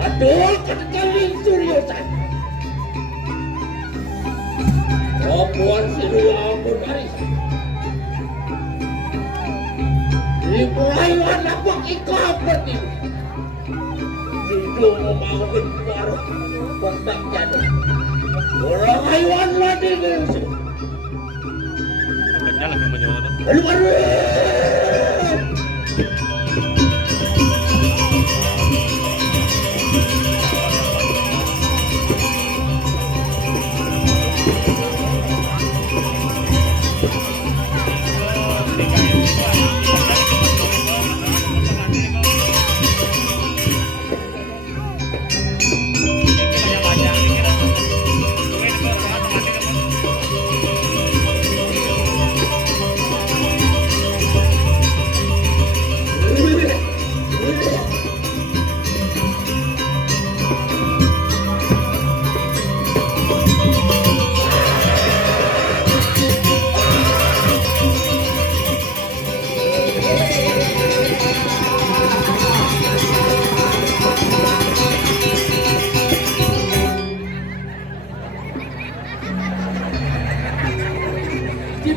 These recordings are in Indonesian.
Aduh, ketekalin seriusan. Perempuan siluya ampun Aris. Ibrahim apa ikut berarti. Hidup membangun baru kontak jatuh. Orang haiwan lagi gitu. Jalan yang menyuruh. Baru.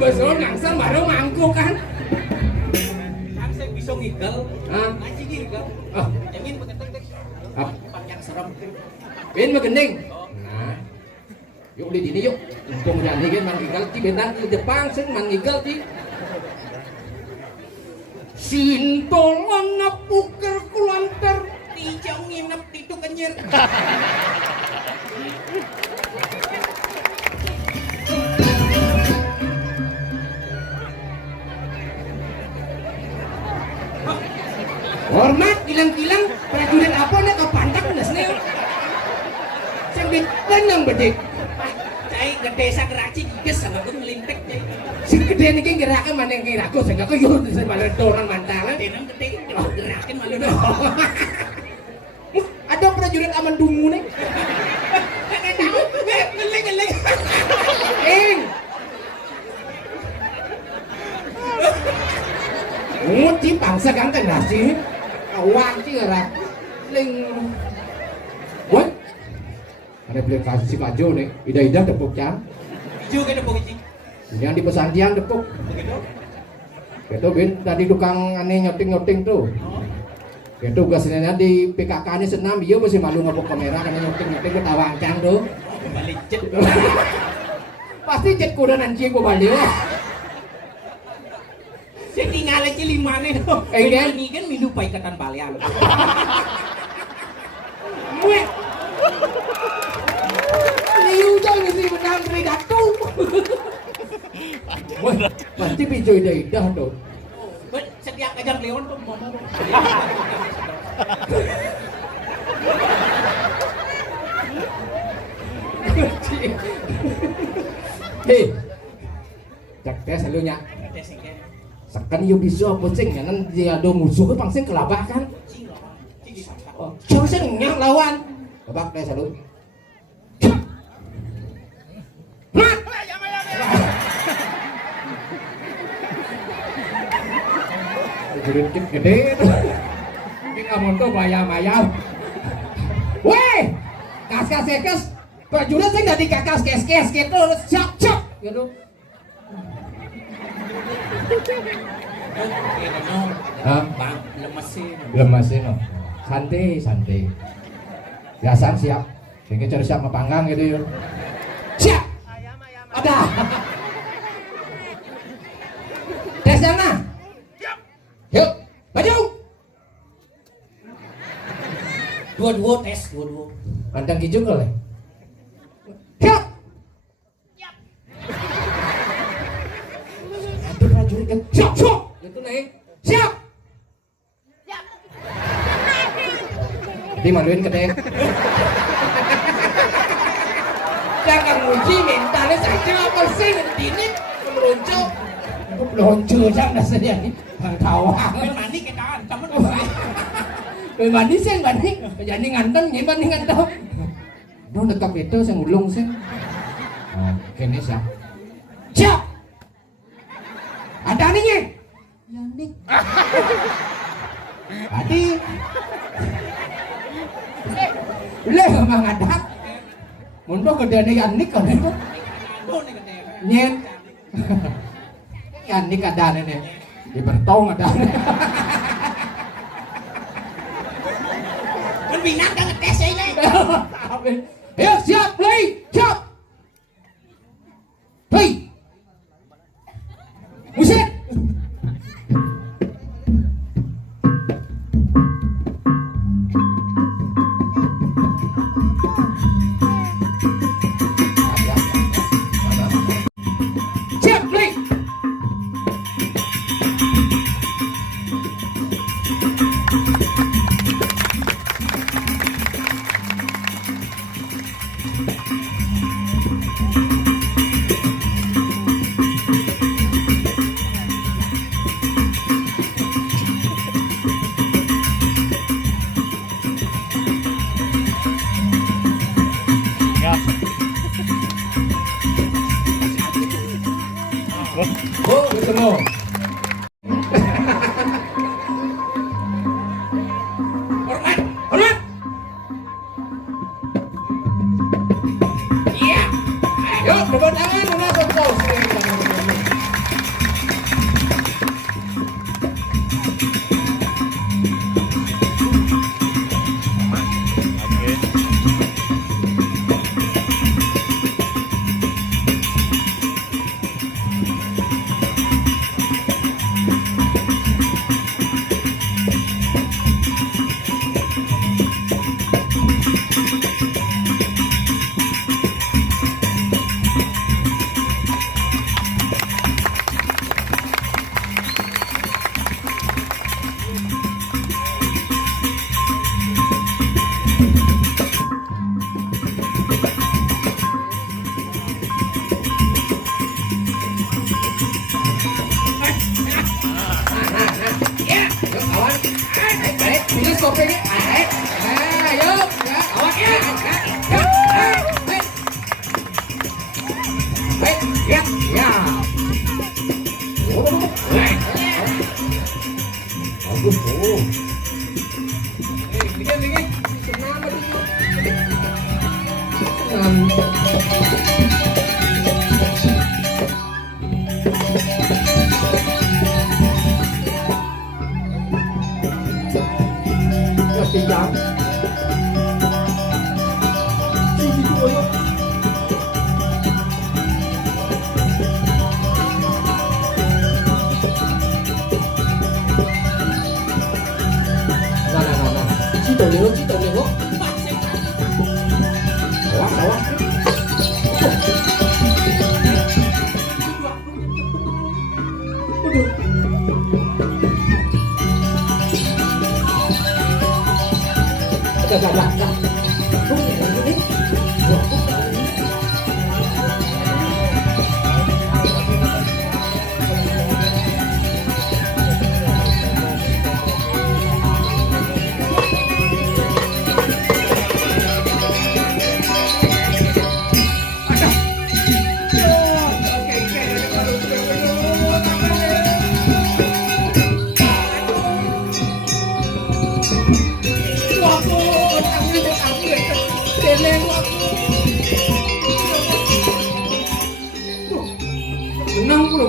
Besok langsung baru mangkuk kan? Langsung bisa ngigel. Hah? Masih ngigel. Oh, Yang ini pakai tek-tek. ah, Panjang serem. pin magending. Nah, yuk di sini yuk. Untung jadi kan mangigal di bentang di Jepang sing mangigal di. Sintolon napuker kulanter Dijang nginep itu kenyir. Hormat kilang-kilang prajurit apa nek kepantang nesne. Sing ditendang bedik. Cai gede sak raci giges sama aku melintek cai. Sing gede niki gerake maneh kiraku sing aku yo sing baledoran mantangan. Tenang gede gerakin malu dah. Ada prajurit aman dungu nih. Kakak tahu, ngeling. Ing. Nguci bangsa kang kendasi. Awan sih ora. Ling. What? Ada beli kasih si Pak Jo nih. Ida-ida tepuk can. Hijau ke depok ini. Yang di pesantian tepuk. Begitu. Itu bin tadi tukang aneh nyoting tuh. Itu tugasnya di PKK ini senam dia masih malu ngepok kamera karena nyoting ketawa ancang tuh. Balik jet. Pasti jet kuda nanti gua balik. Saya tinggal aja 5 nih. Kan? Ini kan minum paikatan balian. Gue. Liu jangan sih menang regato. Wah, pasti pijo ida-ida tuh. Setiap kajang leon tuh ngomong. Hei, cek tes halunya. Sekan yo bisa pocing kan dia ada musuh ke pangsing kelabah kan. Oh, coba sing nyang lawan. Babak tes halu. Geritik gede itu. Ini kamu tuh bayam-bayam. Weh, kas-kas prajurit sing dadi kakas kes-kes gitu. Cok. gitu. Hah? Bang, lemesin. Lemesin no. Santai. Biasa siap. Kayaknya cari siap panggang gitu ya. Siap. Ada. Tes sana. Yuk, maju. Dua-dua tes, dua-dua. Pantang kijung kali. Siap. Aduh prajurit kan. Siap. Itu nih. Siap. Dimaluin ke deh. Jangan muji mentalnya saja apa sih ini meluncur. Meluncur jangan saja nih. Tawang. Bên mandi cái đó, tao mất rồi. Rồi mandi sen mandi. Jadi nganten nyi mandi nganten. Nó dekat itu saya ngulung sen. Kene siap. Siap. Ada nih. Yanik. Adi. Leh memang ada. Mundur ke dana Yanik kan itu. Đôn này cái này. Nyen. Yanik ada nih. Di Bertong ada. Bên Việt Nam đang tes ấy đấy. Hiệp siap play siap. Play. Musik. Siap play. Oh, ketemu. Hormat. Hormat. Iya. Yuk, tepuk tangan untuk pos. Ini sopirnya, yuk, ya, awas ya, ya. Jangan. Sini dulu yuk. Nah. Cito liho. Awas. Gak.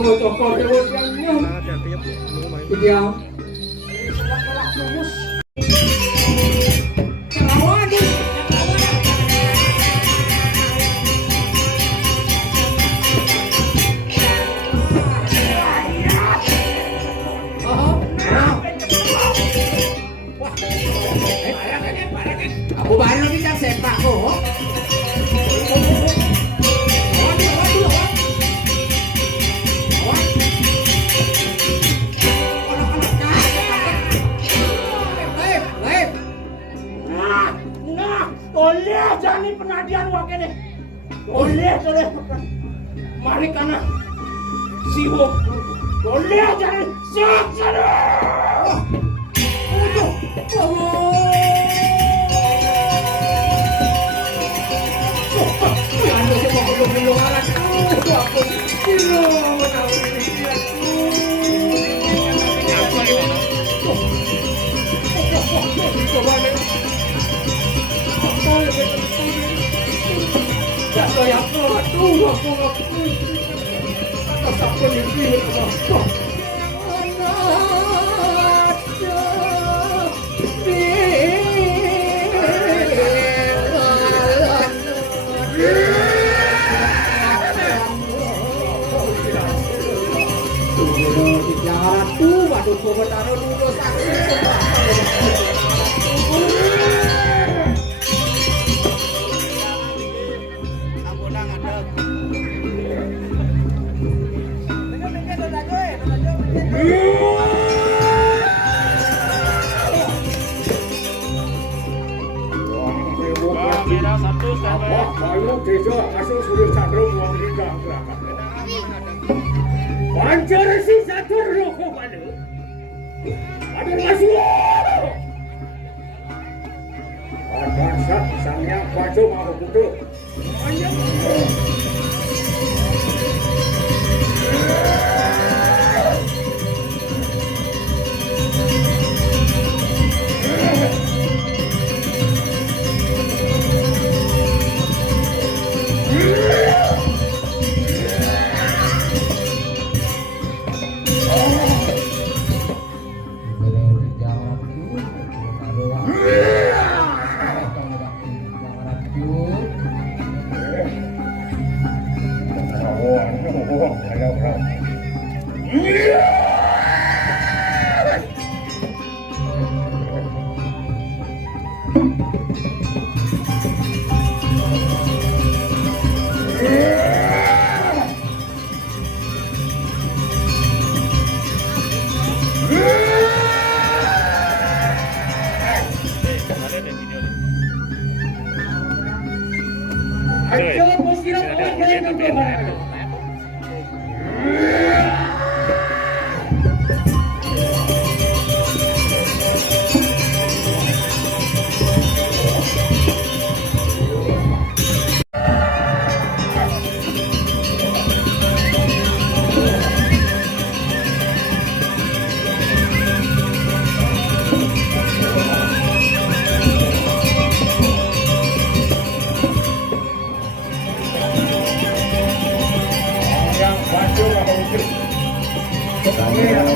mau cokor dewa yang ideal. Aku baru bisa sepak kok. Boleh jadi penadian wakene. Boleh. Mari kana. Siwo. Boleh jadi sana. Pancar si satu rokok pada. Ada masuk. Ada sang yang baca mau betul.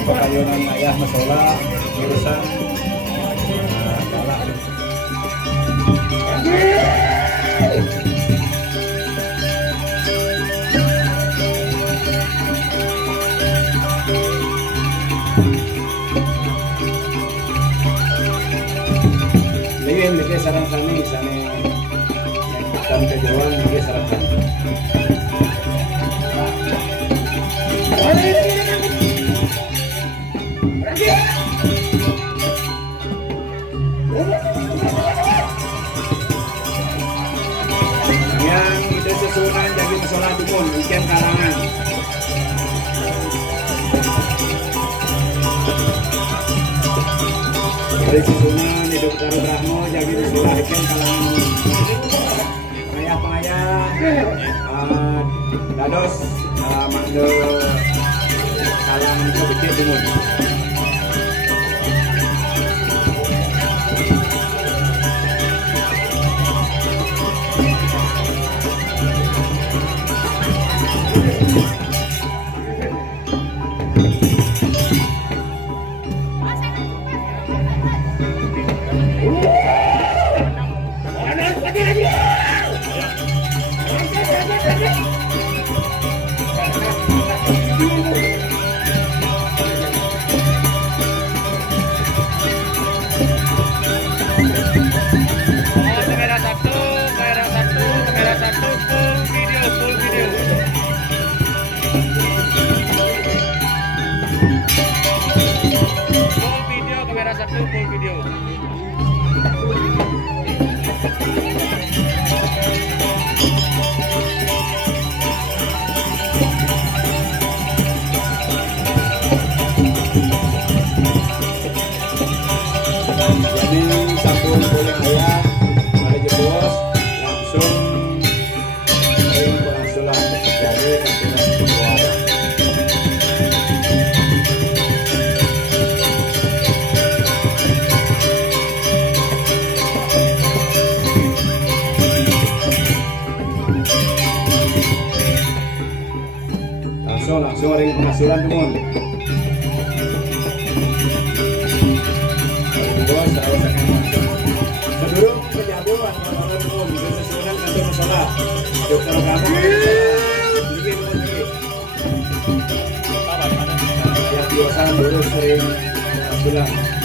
Pekayunan ayah masalah urusan Lagi saran kami sana yang kejauhan lagi saran kami. Yang itu sesuai jadi masalah dukun ikan karangan. Dari susunan hidup Karo Brahmo jadi masalah ikan kalangan. Payah dados mangga kalangan itu bikin dukun. Jadi sampun boleh ayah mari jebos langsung main pengasulan dari kampungan keluarga. Langsung ring pengasulan teman. Bos, saya akan masuk. Sebelum penjaduan orang umum sesuai kantor masalah. Yuk kalau kamu bikin lagi. Yang biasa dulu sering pengasulan.